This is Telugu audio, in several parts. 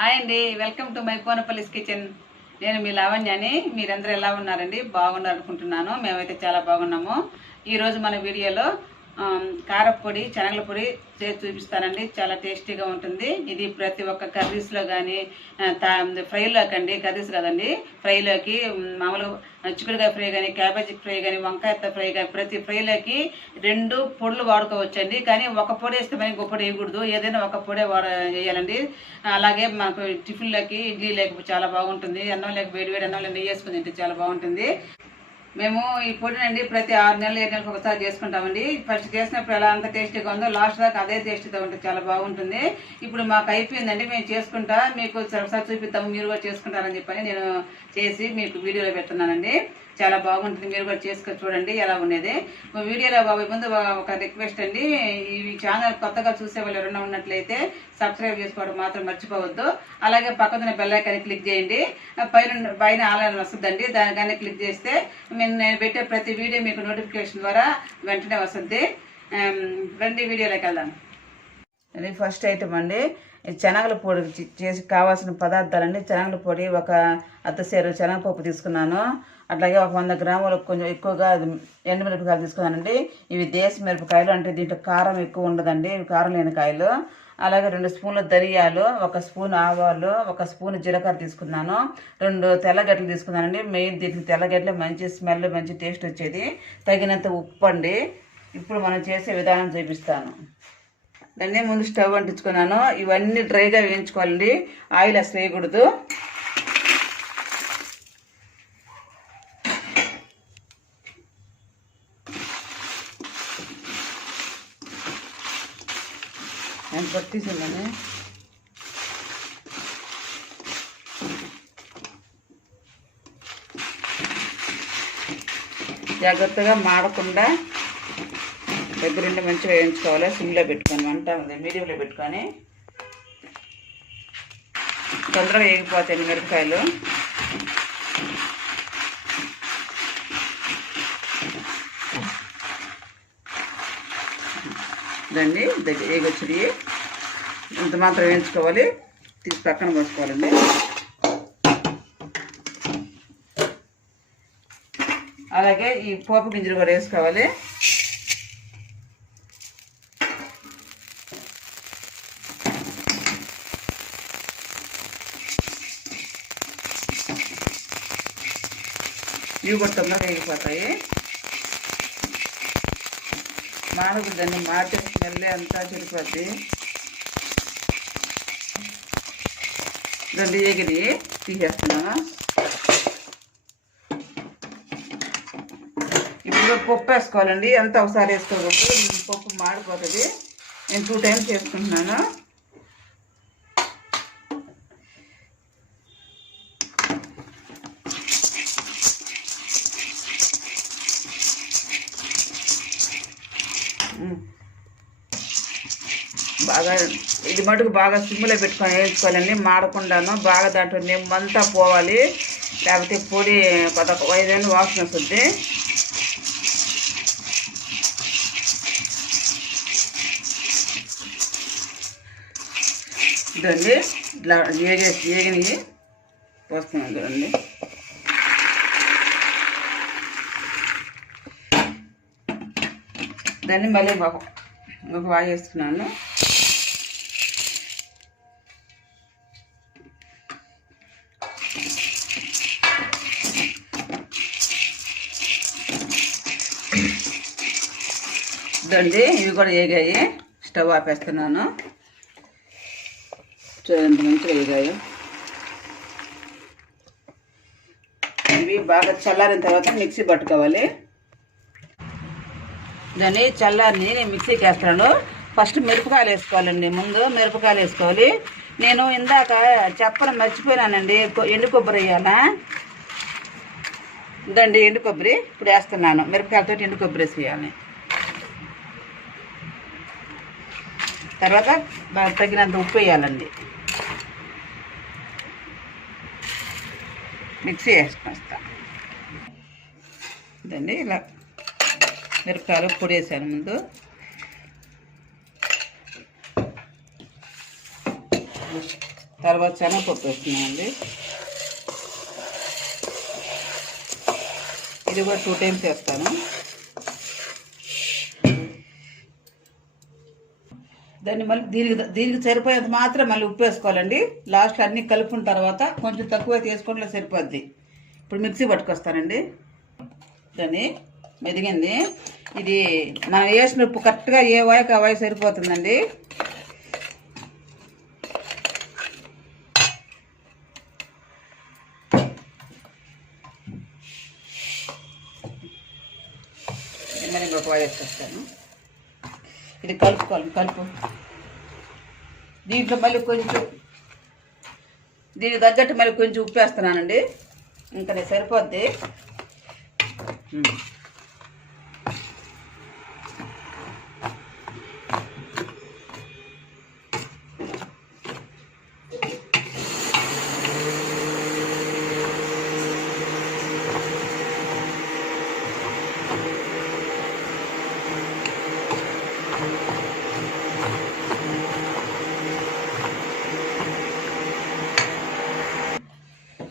హాయ్ అండి, వెల్కమ్ టు మై కోనపల్లిస్ కిచెన్. నేను మీ లావణ్యాని. మీరందరూ ఎలా ఉన్నారండి? బాగున్నారు అనుకుంటున్నాను. మేమైతే చాలా బాగున్నాము. ఈరోజు మన వీడియోలో కారపొడి, శనగల పొడి చేసి చూపిస్తానండి. చాలా టేస్టీగా ఉంటుంది. ఇది ప్రతి ఒక్క కర్రీస్లో కానీ ఫ్రైలోకి అండి, కర్రీస్ కదండి, ఫ్రైలోకి మామూలుగా చిక్కుడుకాయ ఫ్రై కానీ, క్యాబేజీ ఫ్రై కానీ, వంకాయ ఫ్రై కానీ, ప్రతి ఫ్రైలోకి రెండు పొడులు వాడుకోవచ్చండి. కానీ ఒక పొడి వేస్తే మనకి ఇంకో పొడి వేయకూడదు. ఏదైనా ఒక పొడే వేయాలండి. అలాగే మనకు టిఫిన్లోకి, ఇడ్లీ లేక చాలా బాగుంటుంది. అన్నం లేక వేడి అన్నంలో నెయ్యి వేసుకుని తింటే చాలా బాగుంటుంది. మేము ఈ పొడినండి ప్రతి 6 నెలలు 7 నెలలకు ఒకసారి చేసుకుంటామండి. ఫస్ట్ చేసినప్పుడు ఎలా అంత టేస్టీగా ఉందో లాస్ట్ దాకా అదే టేస్టీగా ఉంటుంది, చాలా బాగుంటుంది. ఇప్పుడు మాకు అయిపోయిందండి, మేము చేసుకుంటా మీకు ఒకసారి చూపిస్తాము, మీరు కూడా చేసుకుంటారని చెప్పని నేను చేసి మీకు వీడియోలో పెడుతున్నానండి. చాలా బాగుంటుంది, మీరు కూడా చేసుకొని చూడండి ఎలా ఉండేది. వీడియోలో ముందు ఒక రిక్వెస్ట్ అండి, ఈ ఛానల్ కొత్తగా చూసే వాళ్ళు ఎవరైనా ఉన్నట్లయితే సబ్స్క్రైబ్ చేసుకోవడం మాత్రం మర్చిపోవద్దు. అలాగే పక్కన బెల్ ఐకాన్ క్లిక్ చేయండి. పైన ఆన్లైన్ వస్తుందండి, దానికన్నా క్లిక్ చేస్తే నేను పెట్టే ప్రతి వీడియో మీకు నోటిఫికేషన్ ద్వారా వెంటనే వస్తుంది. రండి వీడియోలోకి వెళ్దాం. ఇది ఫస్ట్ ఐటమ్ అండి, శనగల పొడి చేసి కావాల్సిన పదార్థాలండి. శనగల పొడి ఒక అద్దసేరు శనగపప్పు తీసుకున్నాను. అట్లాగే ఒక 100 గ్రాములు కొంచెం ఎక్కువగా ఎండుమిరపకాయలు తీసుకున్నానండి. ఇవి దేశ మిరపకాయలు, అంటే దీంట్లో కారం ఎక్కువ ఉండదండి, ఇవి కారం లేని కాయలు. అలాగే 2 స్పూన్ల ధనియాలు, 1 స్పూన్ ఆవాలు, 1 స్పూన్ జీలకర్ర తీసుకున్నాను. 2 తెల్లగడ్డలు తీసుకున్నానండి. మెయిన్ దీనికి తెల్లగడ్డలు మంచి స్మెల్, మంచి టేస్ట్ వచ్చేది. తగినంత ఉప్పు అండి. ఇప్పుడు మనం చేసే విధానం చూపిస్తాను. దాన్ని ముందు స్టవ్ అంటించుకున్నాను. ఇవన్నీ డ్రైగా వేయించుకోవాలండి, ఆయిల్ అసలు వేయకూడదు. నేను పట్టించిందని జాగ్రత్తగా మాడకుండా దగ్గరుండి మంచిగా వేయించుకోవాలి. సిమ్లో పెట్టుకొని, మంట మీడియంలో పెట్టుకొని. తొందరగా వేగిపోతాయి మిరపకాయలు. దాన్ని వేగొచ్చి ఇంత మాత్రం వేయించుకోవాలి, తీసి పక్కన పోసుకోవాలండి. అలాగే ఈ పోపు గింజలు కూడా వేసుకోవాలి. ఇవి కూడా తొందరగా వేగిపోతాయి. మాడకూడదండి, మాడితే స్మెల్ అంతా చెడిపోద్ది. 2 వేగిని తీసేస్తున్నాను. ఇప్పుడు పప్పు వేసుకోవాలండి. అంతా ఒకసారి వేసుకోకూడదు, పప్పు మాడిపోతుంది. నేను 2 టైమ్స్ వేసుకుంటున్నాను. బాగా ఇది మటుకు బాగా సిమ్లో పెట్టుకొని వేయించుకోవాలండి, మాడకుండాను. బాగా దాంట్లో నిమ్మంతా పోవాలి, లేకపోతే పొడి 5 వాసన వస్తుంది. ఇదండి ఇట్లా వేగినవి పోస్తున్నాను చూడండి. దాన్ని మళ్ళీ ఒక వాయి వేస్తున్నాను. ఇదండి ఇవి కూడా వేగాయి. స్టవ్ ఆపేస్తున్నాను. చూడండి మంచిగా వేగాయి. ఇవి బాగా చల్లారిన తర్వాత మిక్సీ పట్టుకోవాలి. దాన్ని చల్లారిని నేను మిక్సీకి వేస్తున్నాను. ఫస్ట్ మిరపకాయలు వేసుకోవాలండి. ముందు మిరపకాయలు వేసుకోవాలి. నేను ఇందాక చెప్పడం మర్చిపోయినానండి, ఎండు కొబ్బరి వేయాలా. ఇదండి ఎండు కొబ్బరి ఇప్పుడు వేస్తున్నాను. మిరపకాయలతో ఎండు కొబ్బరి వేసేయాలి. తర్వాత తగినంత ఉప్పు వేయాలండి. మిక్సీ వేసుకొస్తాను. ఇదండి ఇలా మిరపకాయలు పొడి వేసాను ముందు. తర్వాత శనగపప్పు వేస్తున్నానండి. ఇది కూడా 2 టైమ్స్ వేస్తాను. దాన్ని మళ్ళీ దీనికి సరిపోయేంత మాత్రం మళ్ళీ ఉప్పు వేసుకోవాలండి. లాస్ట్లో అన్నీ కలుపుకున్న తర్వాత కొంచెం తక్కువ తీసుకుంటే సరిపోద్ది. ఇప్పుడు మిక్సీ పట్టుకొస్తానండి. దాన్ని మెదిగింది. ఇది మనం వేసిన ఉప్పు కరెక్ట్గా ఏ వాయికి ఆ వాయి సరిపోతుందండి. మరి ఇంకొక వాయి వేసుకొస్తాను. ఇది కలుపుకోవాలి. దీంట్లో మళ్ళీ కొంచెం దీనికి తగ్గట్టు మళ్ళీ కొంచెం ఉప్పు వేస్తున్నానండి. ఇంకా నేను సరిపోద్ది.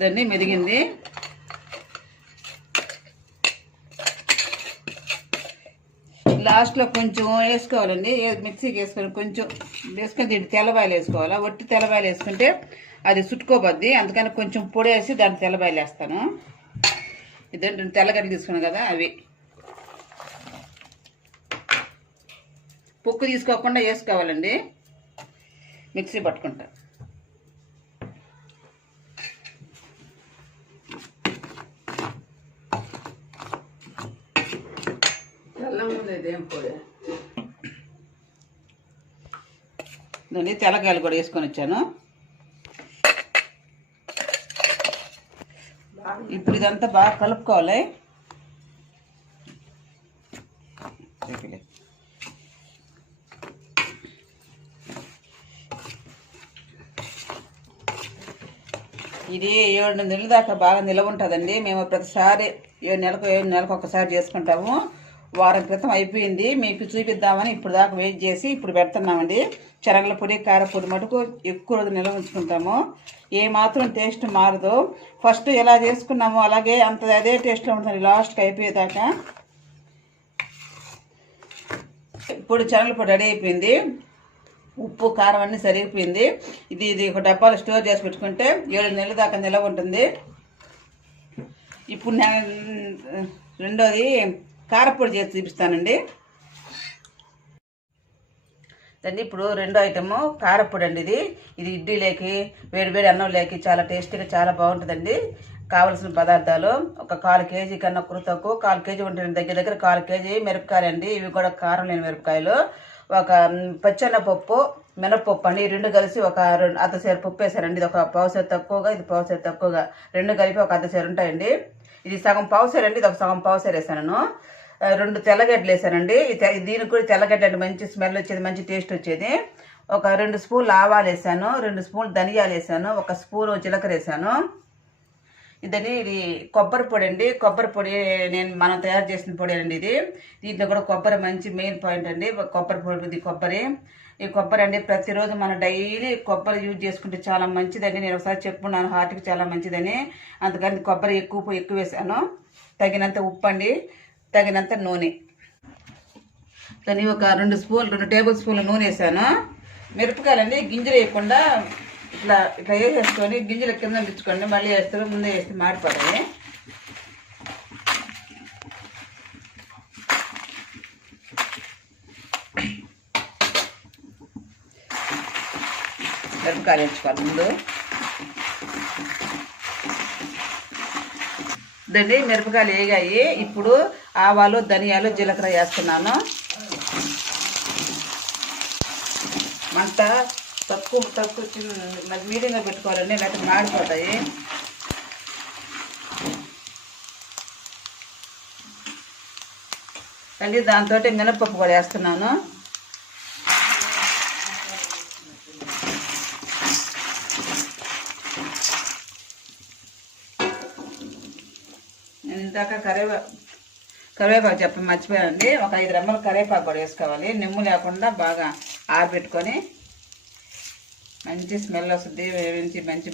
దాన్ని మెదిగింది. లాస్ట్లో కొంచెం వేసుకోవాలండి. మిక్సీకి వేసుకొని కొంచెం వేసుకొని దీంట్లో తెల్లబాయలు వేసుకోవాలి. ఒట్టి తెల్లబాయలు వేసుకుంటే అది చుట్టుకోబద్ది. అందుకని కొంచెం పొడి వేసి దాంట్లో తెల్లబాయలు వేస్తాను. ఇదంటే తెల్లగడ్డలు తీసుకున్నాను కదా, అవి పొక్కు తీసుకోకుండా వేసుకోవాలండి. మిక్సీ పట్టుకుంటా. దాన్ని తెల్లకాయలు కూడా వేసుకొని వచ్చాను. ఇప్పుడు ఇదంతా బాగా కలుపుకోవాలి. ఇది 7 నెలల దాకా బాగా నిలవ ఉంటుందండి. మేము ప్రతిసారి 7 నెలలకు ఒకసారి చేసుకుంటాము. వారం క్రితం అయిపోయింది. మీకు చూపిద్దామని ఇప్పుడు దాకా వెయిట్ చేసి ఇప్పుడు పెడుతున్నామండి. శనగల పొడి, కారపొడి మటుకు ఎక్కువ రోజు నిల్వ ఉంచుకుంటాము. ఏ మాత్రం టేస్ట్ మారదు. ఫస్ట్ ఎలా చేసుకున్నామో అలాగే అదే టేస్ట్లో ఉంటుంది లాస్ట్కి అయిపోయేదాకా. ఇప్పుడు శనగల పొడి రెడీ అయిపోయింది. ఉప్పు కారం అన్నీ సరిగిపోయింది. ఇది ఒక డబ్బాలో స్టోర్ చేసి పెట్టుకుంటే 7 నెలల దాకా నిల్వ ఉంటుంది. ఇప్పుడు రెండోది కారపొడి చేసి చూపిస్తానండి. దాన్ని ఇప్పుడు రెండో ఐటము కారపొడి అండి. ఇది ఇడ్లీలోకి వేడి అన్నంలోకి చాలా టేస్టీగా చాలా బాగుంటుందండి. కావలసిన పదార్థాలు ఒక 1/4 కేజీ కన్నా తక్కువ 1/4 కేజీ ఉంటుంది. దగ్గర 1/4 కేజీ మిరపకాయలు అండి. ఇవి కూడా కారం లేని మిరపకాయలు. ఒక పచ్చెనపప్పు, మినపప్పు అండి. 2 కలిసి ఒక అర్ధసేరు పప్పు వేసారండి. ఇది ఒక పావుసేరు తక్కువగా, ఇది పావుసేరు తక్కువగా, 2 కలిపి ఒక అర్ధసేరు ఉంటాయండి. ఇది సగం పావుసేరు అండి. ఇది ఒక సగం పావుసేరు వేసాను. 2 తెల్లగడ్డలు వేసానండి. దీనికి కూడా తెల్లగడ్డ అంటే మంచి స్మెల్ వచ్చేది, మంచి టేస్ట్ వచ్చేది. ఒక 2 స్పూన్లు ఆవాలు వేసాను, 2 స్పూన్లు ధనియాలు వేసాను, 1 స్పూను జీలకర్ర వేసాను. ఇది కొబ్బరి పొడి అండి. కొబ్బరి పొడి మనం తయారు చేసిన పొడి అండి. దీంట్లో కూడా కొబ్బరి మంచి మెయిన్ పాయింట్ అండి. కొబ్బరి పొడి కొబ్బరి. ఈ కొబ్బరి అండి ప్రతిరోజు మనం డైలీ కొబ్బరి యూజ్ చేసుకుంటే చాలా మంచిదండి. నేను ఒకసారి చెప్పుకున్నాను, హార్ట్కి చాలా మంచిదని. అందుకని కొబ్బరి ఎక్కువ వేసాను. తగినంత ఉప్పు అండి, తగినంత నూనె. దాన్ని ఒక 2 టేబుల్ స్పూన్ల నూనె వేసాను. మిరపకాయలండి గింజలు వేయకుండా ఇట్లా వేసేసుకొని గింజలు కింద తెచ్చుకోండి. మళ్ళీ వేస్తారు, ముందే వేస్తే మాడిపోతాయి. మిరపకాయలు వేసుకోవాలి ముందు. దాన్ని మిరపకాయలు వేగాయి. ఇప్పుడు ఆవాలు, ధనియాలు, జీలకర్ర వేస్తున్నాను. మంట తక్కువ మీడియంగా పెట్టుకోవాలండి, లేకపోతే మాడిపోతాయి. అండి దాంతో మినపప్పు కూడా వేస్తున్నాను. నేను ఇందాక కరివేపాకు మర్చిపోయానండి. ఒక 5 రెమ్మలు కరివేపాకు కూడా వేసుకోవాలి. నిమ్ము లేకుండా బాగా ఆరబెట్టుకొని మంచి స్మెల్ వస్తుంది, వేయించి మంచి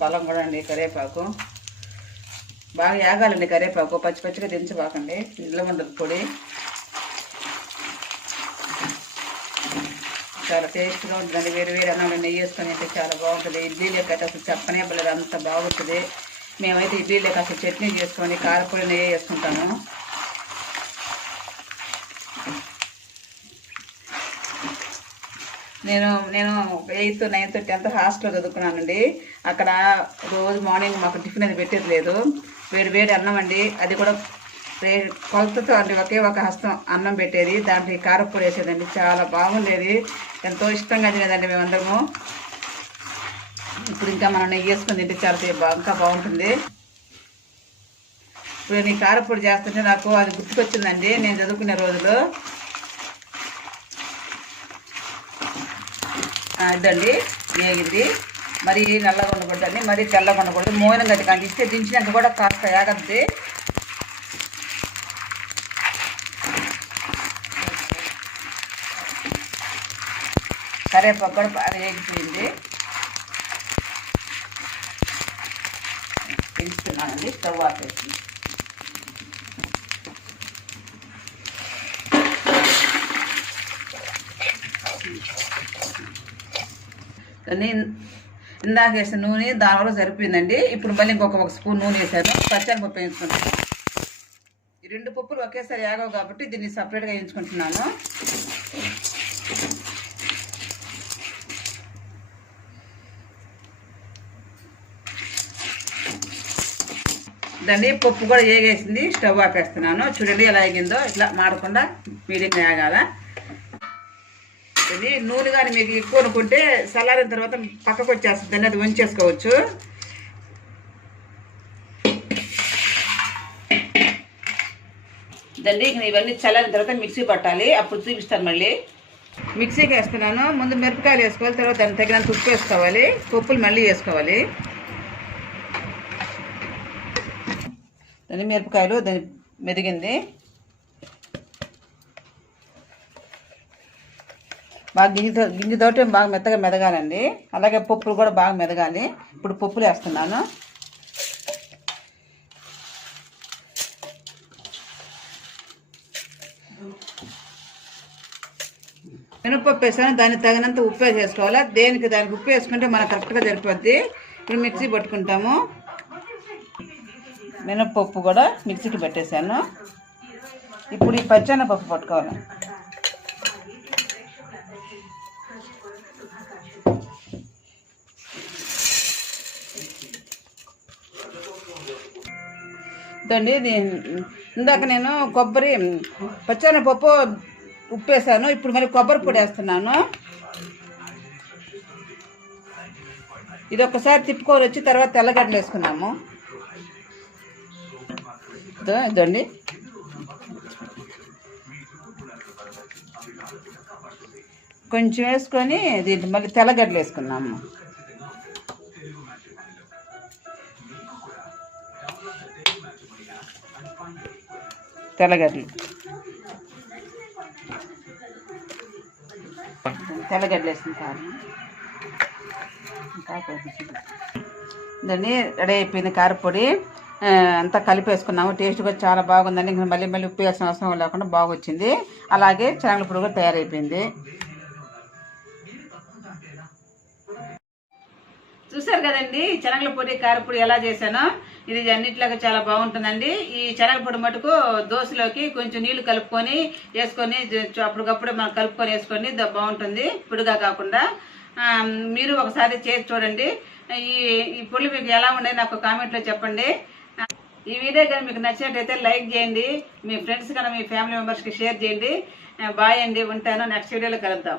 బలం కూడా అండి. కరివేపాకు బాగా యాగాలండి. కరివేపాకు పచ్చి పచ్చిగా దించబాకండి, నిల్వ ఉండదు పొడి. చాలా టేస్ట్గా ఉంటుందండి. వేరు వేరు అన్నంలో నెయ్యి వేసుకొని తింటే చాలా బాగుంటుంది. ఇడ్లీలోకి అయితే అసలు చెప్పనే పడలేదు, అంత బాగుంటుంది. మేమైతే ఇడ్లీలోకి అసలు చట్నీ చేసుకొని కారపొడి నెయ్యి వేసుకుంటాము. నేను 8th, 9th, 10th హాస్టల్లో చదువుకున్నానండి. అక్కడ రోజు మార్నింగ్ మాకు టిఫిన్ అది పెట్టేది లేదు. వేడి వేడి అన్నం అండి, అది కూడా కొలతతో అండి. ఒకే ఒక హస్తం అన్నం పెట్టేది, దాంట్లో కారపొడి వేసేదండి. చాలా బాగుండేది, ఎంతో ఇష్టంగా తినేదండి మేమందరము. ఇప్పుడు ఇంకా మనం నెయ్యి వేసుకొని తింటే చాలా ఇంకా బాగుంటుంది. ఇప్పుడు నేను కారపొడి చేస్తుంటే నాకు అది గుర్తుకొచ్చిందండి, నేను చదువుకునే రోజులు. ఇదండి వేగింది. మరి నల్లగా ఉండకూడదండి, మరి తెల్లగా ఉండకూడదు. మోయినం గట్టి కానీ ఇస్తే దించినాక కూడా కాస్త యాగద్ది. కరివేపాకు కూడా బాగా వేగిపోయింది. పెంచుతున్నానండి, స్టవ్ ఆపేసి. కానీ ఇందాక వేసిన నూనె దానివల్ల సరిపోయిందండి. ఇప్పుడు మళ్ళీ ఒక స్పూన్ నూనె వేసాను. పచ్చనిపప్పు వేయించుకుంటాను. ఈ 2 పప్పులు ఒకేసారి యాగవు కాబట్టి దీన్ని సపరేట్గా వేయించుకుంటున్నాను. దాన్ని పప్పు కూడా వేగేసింది, స్టవ్ ఆపేస్తున్నాను. చూడండి ఎలా వేగిందో, ఇట్లా మాడకుండా మీడియంగా వేగాల. ఇది నూనె కానీ మీకు ఎక్కువ అనుకుంటే చల్లారిన తర్వాత పక్కకు వచ్చేస్తుంది, అది వంచేసుకోవచ్చు. దాన్ని ఇవన్నీ చల్లారిన తర్వాత మిక్సీ పట్టాలి, అప్పుడు చూపిస్తాను. మళ్ళీ మిక్సీకి వేస్తున్నాను. ముందు మిరపకాయలు వేసుకోవాలి, తర్వాత దాన్ని తగినంత ఉప్పు వేసుకోవాలి, పప్పులు మళ్ళీ వేసుకోవాలి. దాన్ని మిరపకాయలు దాన్ని మెదిగింది, బాగా గింజతోటి బాగా మెత్తగా మెదగాలండి. అలాగే పప్పులు కూడా బాగా మెదగాలి. ఇప్పుడు పప్పులు వేస్తున్నాను. మినపప్పు వేసాను, దానికి తగినంత ఉప్పు వేసేసుకోవాలి. దానికి ఉప్పు వేసుకుంటే మనకు కరెక్ట్గా సరిపోద్ది. ఇప్పుడు మిక్సీ పట్టుకుంటాము. మినపప్పు కూడా మిక్సీకి పెట్టేశాను. ఇప్పుడు ఈ పచ్చెనపప్పు పట్టుకోవాలి. ఇదండి, ఇందాక నేను పచ్చెనపప్పు ఉప్పు వేసాను. ఇప్పుడు మరి కొబ్బరి పొడి వేస్తున్నాను. ఇది ఒక్కసారి తిప్పుకొని వచ్చి తర్వాత తెల్లగడ్డలు వేసుకున్నాము. ఇదండి, కొంచెం వేసుకొని దీంట్లో మళ్ళీ తెల్లగడ్డలు వేసుకున్నాము. తెల్లగడ్డలు వేసిన కారం దాన్ని రెడీ అయిపోయింది. కారపొడి అంతా కలిపేసుకున్నాము. టేస్ట్ కూడా చాలా బాగుందండి. ఇంకా మళ్ళీ ఉప్పు వేసిన అవసరం లేకుండా బాగా వచ్చింది. అలాగే శనగల పొడి కూడా తయారైపోయింది. చూసారు కదండి శనగల పొడి కారపొడి ఎలా చేశానో. ఇది అన్నిట్లాగా చాలా బాగుంటుందండి. ఈ శనగల పొడి మటుకు దోశలోకి కొంచెం నీళ్లు కలుపుకొని వేసుకొని అప్పటికప్పుడే మనం కలుపుకొని వేసుకొని బాగుంటుంది, పొడిగా కాకుండా. మీరు ఒకసారి చేసి చూడండి. ఈ పొడి మీకు ఎలా ఉండేది నాకు కామెంట్లో చెప్పండి. ఈ వీడియో కానీ మీకు నచ్చినట్టయితే లైక్ చేయండి, మీ ఫ్రెండ్స్ కానీ మీ ఫ్యామిలీ మెంబర్స్కి షేర్ చేయండి. బాయ్ అండి, ఉంటాను. నెక్స్ట్ వీడియోలో కలుద్దాం.